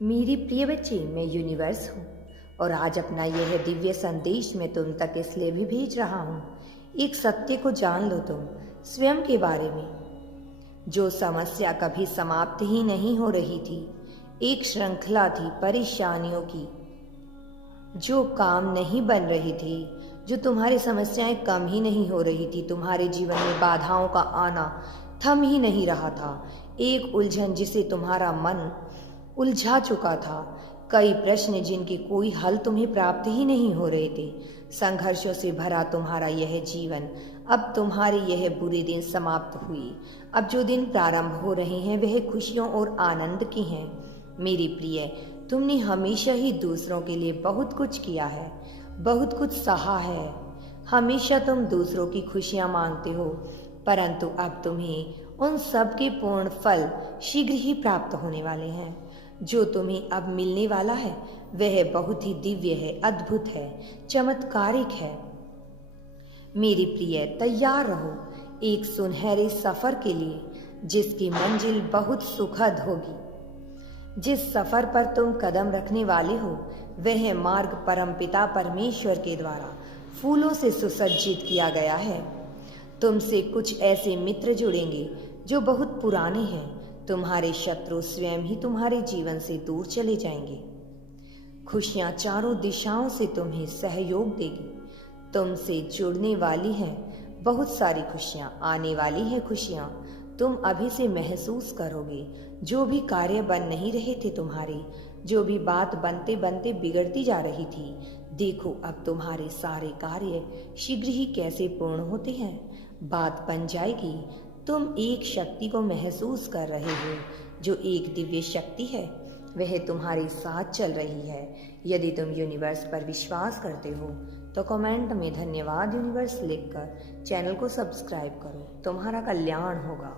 मेरे प्रिय बच्चे, मैं यूनिवर्स हूँ और आज अपना यह दिव्य संदेश मैं तुम तक इसलिए भी भेज रहा हूँ। एक सत्य को जान लो तुम स्वयं के बारे में। जो समस्या कभी समाप्त ही नहीं हो रही थी, एक श्रृंखला थी परेशानियों की जो काम नहीं बन रही थी, जो तुम्हारी समस्याएं कम ही नहीं हो रही थी, तुम्हारे जीवन में बाधाओं का आना थम ही नहीं रहा था। एक उलझन जिसे तुम्हारा मन उलझा चुका था, कई प्रश्न जिनके कोई हल तुम्हें प्राप्त ही नहीं हो रहे थे। संघर्षों से भरा तुम्हारा यह जीवन, अब तुम्हारे यह बुरे दिन समाप्त हुए। अब जो दिन प्रारंभ हो रहे हैं वह खुशियों और आनंद के हैं। मेरी प्रिय, तुमने हमेशा ही दूसरों के लिए बहुत कुछ किया है, बहुत कुछ सहा है। हमेशा तुम दूसरों की खुशियां मांगते हो, परंतु अब तुम्हें उन सब के पूर्ण फल शीघ्र ही प्राप्त होने वाले हैं। जो तुम्हें अब मिलने वाला है वह बहुत ही दिव्य है, अद्भुत है, चमत्कारिक है। मेरी प्रिय, तैयार रहो एक सुनहरे सफर के लिए जिसकी मंजिल बहुत सुखद होगी। जिस सफर पर तुम कदम रखने वाले हो वह मार्ग परमपिता परमेश्वर के द्वारा फूलों से सुसज्जित किया गया है। तुमसे कुछ ऐसे मित्र जुड़ेंगे जो बहुत पुराने हैं। तुम्हारे शत्रु स्वयं ही तुम्हारे जीवन से दूर चले जाएंगे। खुशियां चारों दिशाओं से तुम्हें सहयोग देगी। तुमसे जुड़ने वाली हैं बहुत सारी खुशियां, आने वाली है खुशियां। तुम अभी से महसूस करोगे जो भी कार्य बन नहीं रहे थे तुम्हारे, जो भी बात बनते बनते बिगड़ती जा रही थी, देखो अब तुम्हारे सारे कार्य शीघ्र ही कैसे पूर्ण होते हैं। बात बन जाएगी। तुम एक शक्ति को महसूस कर रहे हो जो एक दिव्य शक्ति है, वह तुम्हारे साथ चल रही है। यदि तुम यूनिवर्स पर विश्वास करते हो तो कमेंट में धन्यवाद यूनिवर्स लिखकर चैनल को सब्सक्राइब करो। तुम्हारा कल्याण होगा।